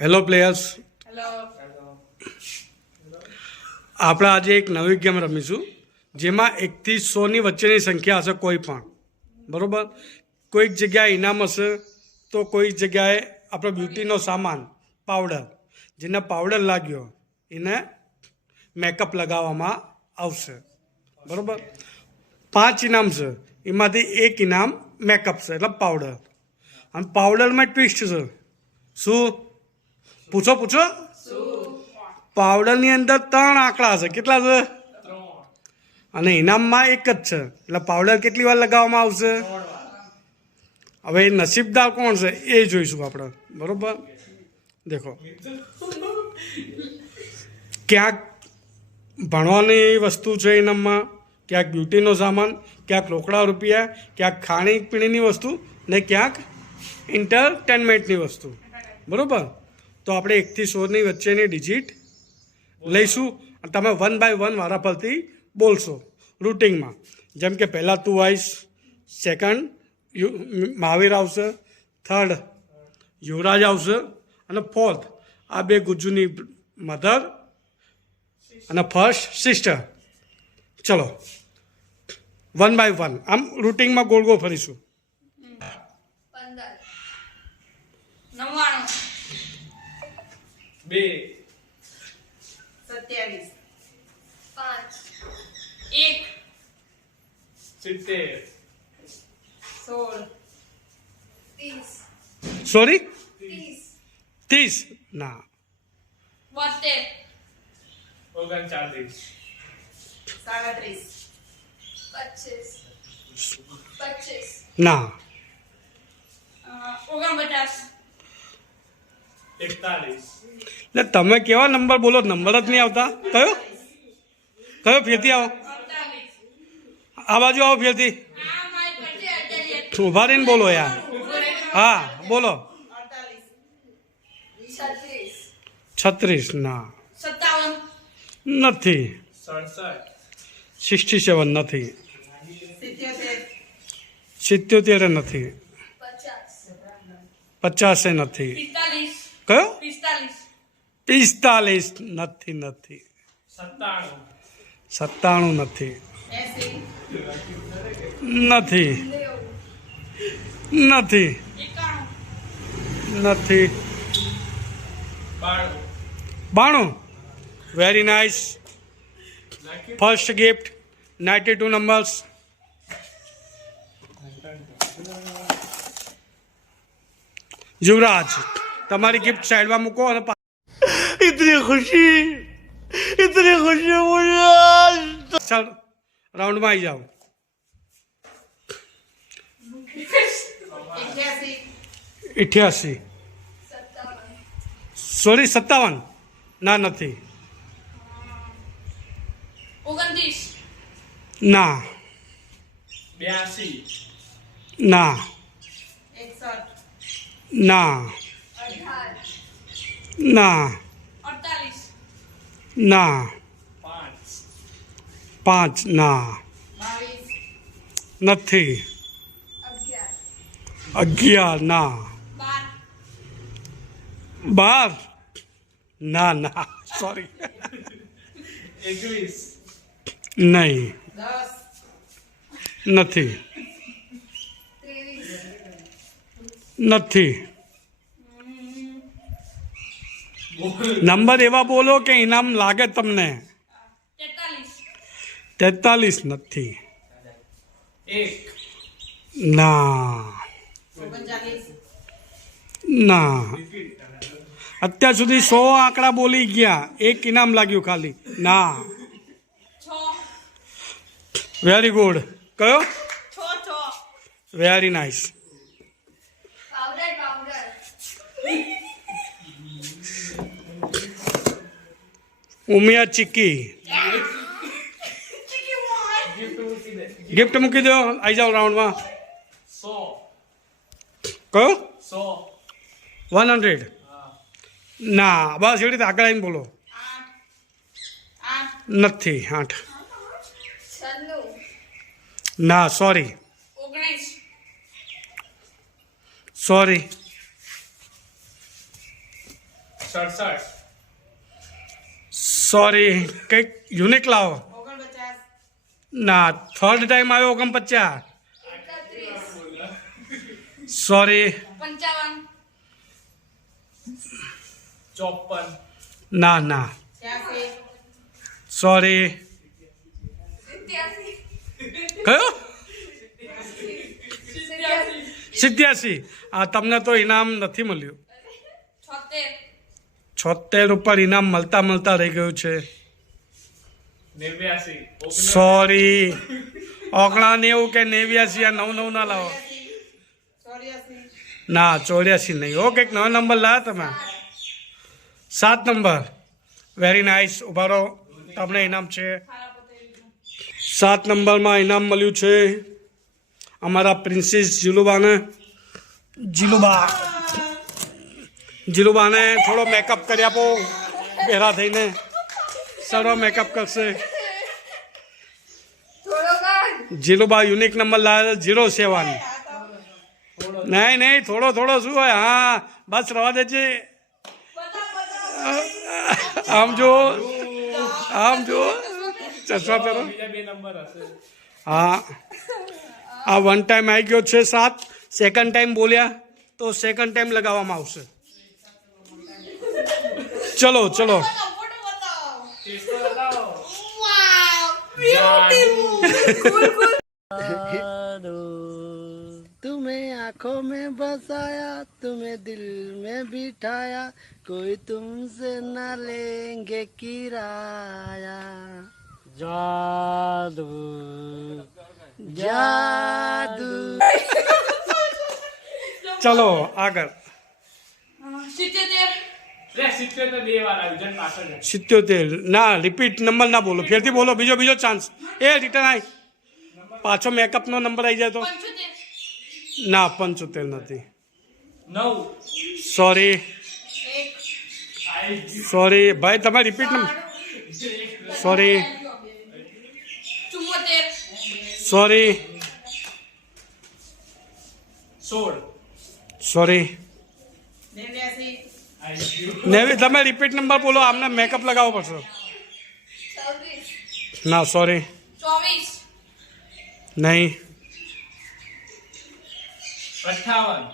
Hello players, hello. આપણે આજે એક નવી ગેમ રમીશું જેમાં 1 થી 100ની વચ્ચેની સંખ્યા હશે કોઈ પણ, બરાબર. કોઈક જગ્યાએ ઇનામ હશે તો કોઈક જગ્યાએ આપણો બ્યુટીનો સામાન પાવડર, જેને પાવડર લાગ્યો એને મેકઅપ લગાવવામાં આવશે, બરાબર. 5 ઇનામ છે, એમાંથી 1 ઇનામ મેકઅપ છે એટલે પાવડર. અને પાવડરમાં ટ્વિસ્ટ છે. શું? પૂછો પૂછો. પાવડરની અંદર 3 આંકડા છે. કેટલા છે? અને ઇનામમાં 1 જ છે, એટલે પાવડર કેટલી વાર લગાવવામાં આવશે? હવે નસીબદાર કોણ છે એ જોઈશું આપણે, બરોબર. દેખો, ક્યાંક ભણવાની વસ્તુ છે ઇનામમાં, ક્યાંક બ્યુટીનો સામાન, ક્યાંક રોકડા રૂપિયા, ક્યાંક ખાણી પીણીની વસ્તુ ને ક્યાંક એન્ટરટેનમેન્ટની વસ્તુ, બરાબર. તો આપણે 1 થી 100ની વચ્ચેની ડિજિટ લઈશું અને તમે 1 બાય 1 વારાફરતી બોલશો રૂટિનમાં. જેમ કે પહેલાં તું આવીશ, સેકન્ડ મહાવીર આવશે, થર્ડ યુવરાજ આવશે અને ફોર્થ આ 2 ગુજ્જુની મધર અને ફર્સ્ટ સિસ્ટર. ચલો 1 બાય 1 આમ રૂટિનમાં ગોળ ગોળ ફરીશું. 15 99 2 27 5 1 70 16 30 સોરી 30 30 ના 72 39 37 25 25 ના 49 41 એટલે તમે કેવા નંબર બોલો, નંબર જ નહીં આવતા. કયો કયો ફેરથી આવો, 48 આ બાજુ આવો ફેરથી, આ મારી પરથી ઉભા રહીને બોલો યાર. હા બોલો. 36 36 ના 57 નથી. 67 67 નથી. 77 77 નથી. 50 નથી. 45 કયો? 45 45 નથી. નથી 97 97 નથી. 80 નથી. નથી. 91 નથી. 92. Very nice. First gift 92 numbers. Yuvraj, તમારી ગિફ્ટ સાઈડમાં મૂકો અને ઇતની ખુશી મુझे. ચાલ રાઉન્ડમાં આવી જાઓ. 88 88 સોરી 57 ના નથી. 29 ના 82 ના 61 ના 18 ના 48 ના 5 ના 22 નથી. 11 ના 12 ના ના સોરી 21 નહીં 10 નથી. 23 નથી. નંબર એવા બોલો કે ઇનામ લાગે તમને. 43 43 નથી. 1 ના 39 ના. અત્યાર સુધી 100 આંકડા બોલી ગયા, 1 ઇનામ લાગ્યું ખાલી. ના. 6 વેરી ગુડ. કયો? 6 વેરી નાઇસ. પાવડર ઉમિયા ચીકી ગિફ્ટ મૂકી દો. આવી જાઓ રાઉન્ડમાં. 100 કયો? 100 100 ના. બસ એવી રીતે આગળ આવીને બોલો. 8 નથી. 8 96 ના સોરી 19 સોરી 67 સોરી કંઈક યુનિક લાવો. 49 ના, થર્ડ ટાઈમ આવ્યો 49. સોરી. 55 54 ના ના 86 સોરી. 87 કયો? 87. આ તમને તો ઇનામ નથી મળ્યું. 76 76 ઉપર ઇનામ મળતા મળતા રહી ગયું છે. 89 સોરી. 89 કે 89 આ 99 ના લાવો. 84 ના 84 નહીં. ઓકે, એક નવો નંબર લાવ્યા તમે. 7 નંબર. Very nice. ઉભા રહો, તમને ઇનામ છે. 7 નંબરમાં ઇનામ મળ્યું છે અમારા પ્રિન્સેસ જીલુબાને. જીલુબાને થોડો મેકઅપ કરી આપો. પહેરા થઈને સરળ મેકઅપ કરશે. થોડો કાઢ જીલુબા યુનિક નંબર લાવે 07. નહીં થોડો શું હોય. હા બસ રવા દેજે. આમ જો ચશ્મા પહેરો. બીજા 2 નંબર હશે. હા, આ 1 ટાઈમ આવી ગયો છે 7. સેકન્ડ ટાઈમ બોલ્યા તો સેકન્ડ ટાઈમ લગાવવામાં આવશે. ચલો ફોટો બતાવો. ટેસ્ટ તો બતાવો. વાવ બ્યુટીફુલ કુલ तुम्हें आंखों में बसाया तुम्हें दिल में बिठाया कोई तुमसे न लेंगे किराया जादू जादू ચલો આગળ. 77 લે 70 તો 2 વાર આવ્યું જન પાછળ છે. 77. ના, રિપીટ નંબર ના બોલો, ફેરથી બોલો. બીજો ચાન્સ. એ રિટર્ન આવી પાછો મેકઅપનો નંબર આવી જાય તો. 75 ના 75 નથી. 9 સોરી 1 સોરી ભાઈ, તમે repeat number. Sorry 74 sorry 16 sorry. 89 navy, તમે રિપીટ નંબર બોલો. આમને મેકઅપ લગાવવો પડશે. 26 ના સોરી 24 નહીં. 58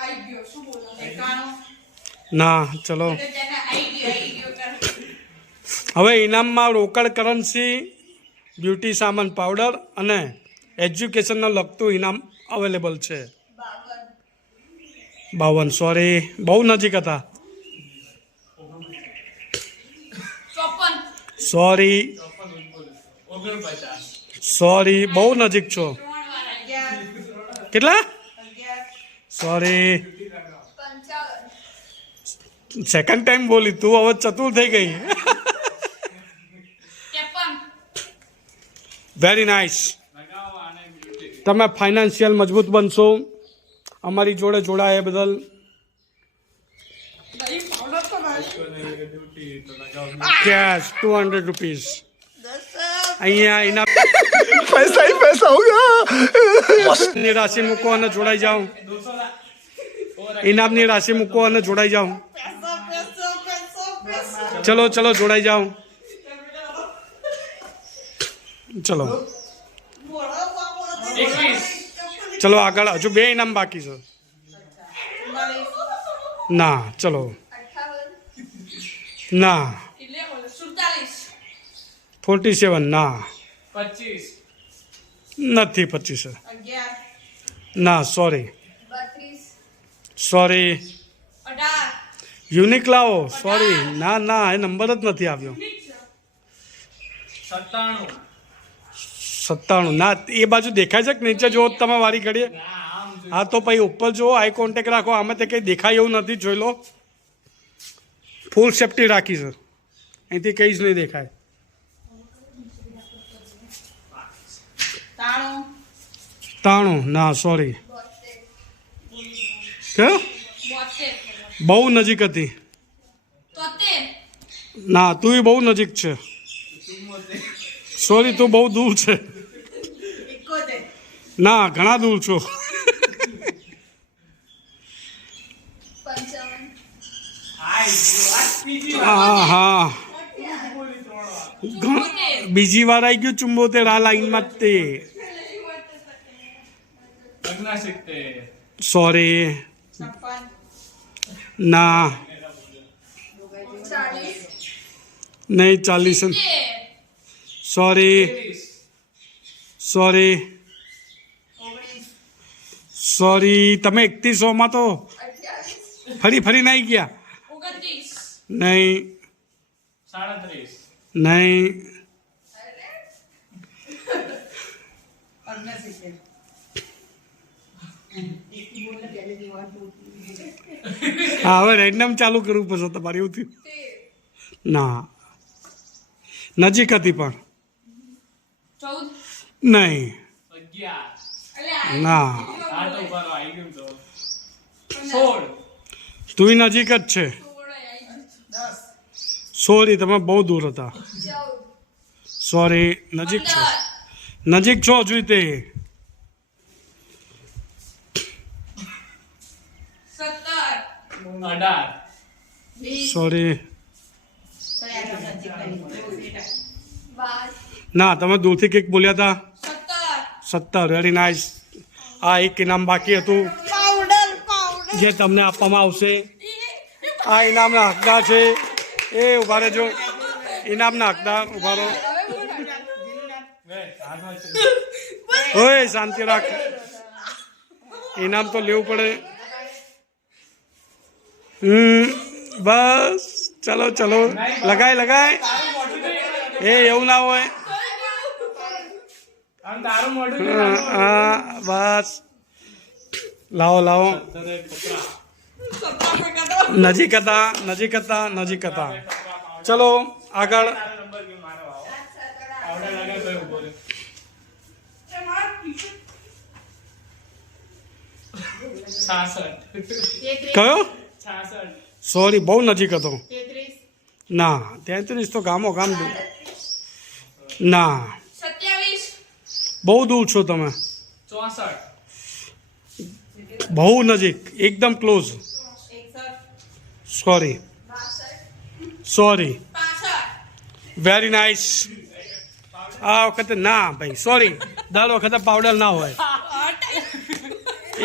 આઈ ગયો શું બોલો 91 ના ચલો. આઈ ગયો કર હવે ઇનામમાં રોકડ કરન્સી, બ્યુટી સામાન, પાવડર અને એજ્યુકેશનને લગતું ઇનામ અવેલેબલ છે. 52. સોરી, બહુ નજીક હતા. 54 સોરી 49 સોરી, બહુ નજીક છો. 3 વાર આઈ ગયા કેટલા? 11 સોરી. 55 સેકન્ડ ટાઈમ બોલી તું, હવે ચતુર થઈ ગઈ. 53 વેરી નાઇસ. લગાવો આને બ્યુટી. તમે ફાઇનાન્શિયલ મજબૂત બનશો અમારી જોડે જોડાયા એ બદલ. ભાઈ પાવડર તો મારી બ્યુટી તો લગાવો. Cash 200 rupees. અહીંયા ઇનામ पैसा ही पैसा होगा ની રાશિ મૂકો અને જોડાઈ જાઓ. ઇનામની રાશિ મૂકો અને જોડાઈ જાઓ. ચલો જોડાઈ જાઓ. ચલો 21 ચલો આગળ. હજુ 2 ઇનામ બાકી છે. ના ચલો. 58 ના 47 47. ના 25 નથી 25. 11 ના સોરી 32 સોરી. 18 યુનિક લાવો. સોરી. ના એ નંબર જ નથી આવ્યો. 97 97. ના એ બાજુ દેખાય છે કે નીચે જુઓ તમે વારી ઘડીએ. આમ જો. હા તો પછી ઉપર જુઓ, આઈ કોન્ટેક્ટ રાખો. આમાં તે કંઈ દેખાય એવું નથી, જોઈ લો. ફૂલ સેફટી રાખી છે, અહીંથી કંઈ જ નહીં દેખાય. 93. ના સોરી. 72 કે 72 બહુ નજીક હતી. 73 ના તું બહુ નજીક છે. સોરી, તું બહુ દૂર છે. 71 ના ઘણા દૂર છો. 55 હા હા બીજી વાર આવી ગયું 74 આ લાઈનમાં જ તે અગના સિત્તે સોરી 56 ના 40 નહીં 40 સોરી સોરી 19 સોરી તમે 3100 માં તો 28 ફરી ફરીને આવી ગયા 29 નહીં 37 નહીં હા હવે રેન્ડમ ચાલુ કરવું પડશે તમારે એવું થયું ના નજીક હતી પણ 14 નહીં 11 ના આ તો ઉભારો આવી ગયું તો 16 તું નજીક જ છે સોરી તમે બહુ દૂર હતા 14 સોરી નજીક છો નજીક છો હજુ તે 17 18 સોરી 12 ના તમે દૂરથી કંઈક બોલ્યા હતા 17 17 વેરી નાઇસ આ એક ઇનામ બાકી હતું પાવડર પાવડર જે તમને આપવામાં આવશે આ ઇનામના હકદાર છે એ ઉભા રહેજો ઇનામના હકદાર ઉભા રહો ઓય શાંતિ રાખ ઇનામ તો લેવું પડે બસ ચલો ચલો લગાય લગાય એ એવું ના હોય આમ તારું મોઢું હા બસ લાવો લાવો નજીક હતા નજીક હતા નજીક હતા ચલો આગળ નંબર કે મારો આવો આવડે લાગે તો ઉભો રે 66 કયો 66 સોરી બહુ નજીક હતો 33 ના 33 તો ગામો ગામ દૂર ના 27 બહુ દૂર છો તમે 64 બહુ નજીક એકદમ close 61 sorry 62 sorry 65 very nice આ વખતે ના ભાઈ સોરી દર વખતે પાવડર ના હોય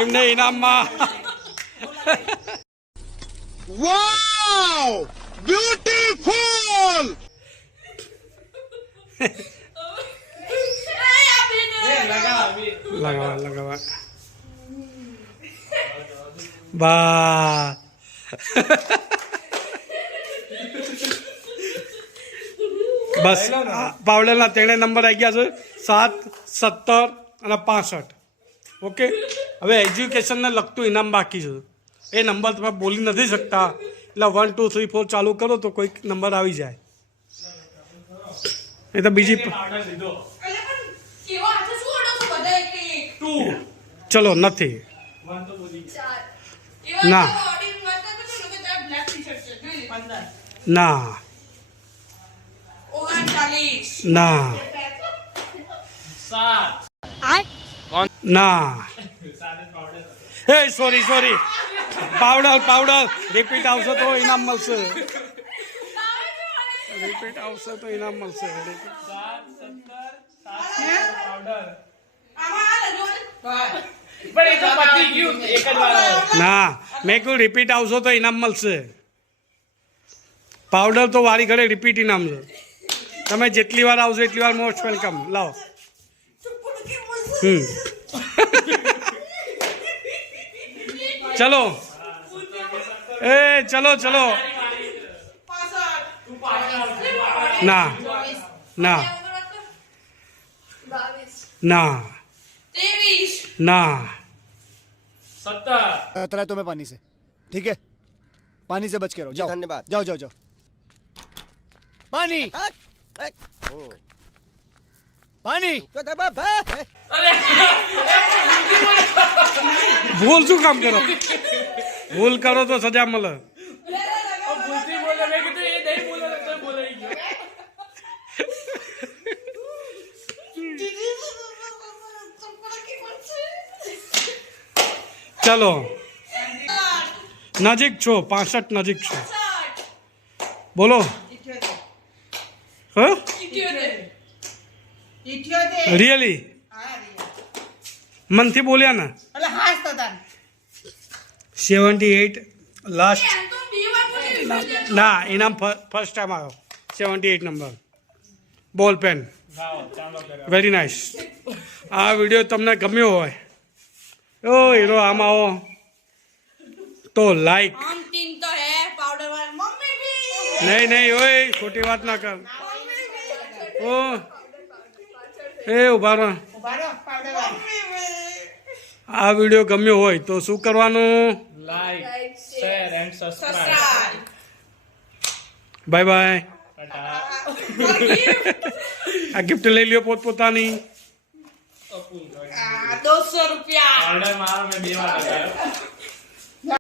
એમને ઇનામમાં वाओ ब्यूटीफुल લગાવ અભી લગાવા લગાવા બા બસ પાવડરના તેણે નંબર આવી ગયા છે 7 17 અને 65 ઓકે હવે એજ્યુકેશનને લગતું ઇનામ બાકી છે એ નંબર તમે બોલી નથી શકતા એટલે 1 2 3 4 ચાલુ કરો તો કોઈક નંબર આવી જાય એ તો બીજી પાવડર લીધો કેવા હાથે શું ઓડો છો બધા એક એક 2 ચલો નથી 1 તો બોલી 4 એવા ના. ઓડી મત તો લોકો તાર બ્લેક ટી-શર્ટ છે જોઈ લે 15 ના 39 ના 7 ના સાદે પાવડર હે sorry sorry powder powder repeat આવશે તો ઇનામ મળશે રિપીટ આવશે તો ઇનામ મળશે 7 17 પાવડર આમાં આ લજો પણ એ તો પતી ગયું એક જ વાર ના મેં કહ્યું રિપીટ આવશો તો ઇનામ મળશે પાવડર તો વારી ઘડે રિપીટ ઇનામ છે તમે જેટલી વાર આવશો એટલી વાર મોસ્ટ વેલકમ લાવો ચલો એ ચલો ચલો 65 ના ના 22 ના 23 ના 17 तराए तुम्हें पानी से ठीक है पानी से बच के रहो जाओ धन्यवाद। जाओ जाओ जाओ पानी पानी ભૂલ શું કામ કરો ભૂલ કરો તો સજા મળે ભૂલથી બોલે મેં કીધું એ નહીં બોલે તો બોલાઈ ગયો ચલો નજીક છો 65 નજીક છો બોલો હ રિયલી મનથી બોલ્યા ને 78 લાસ્ટ એમ તો બે વાર બોલી. ના ઇનામ ફર્સ્ટ ટાઈમ આવ્યો 78 નંબર બોલ પેન ગાઓ ચાલો કરો વેરી નાઇસ આ વિડીયો તમને ગમ્યો હોય ઓ હીરો આમ આવો તો લાઈક આમ તીન તો હે પાવડર વાળા મમ્મી ભી નહીં નહીં ઓય ખોટી વાત ના કર ઓ એ ઉભા રહો આ વિડીયો ગમ્યો હોય તો શું કરવાનું like share and subscribe subscribe bye bye Tata આ ગિફ્ટ લઈ લ્યો પોતપોતાની 200 રૂપિયા ઓર્ડર મારો મેં 2 વાર લગાવ્યો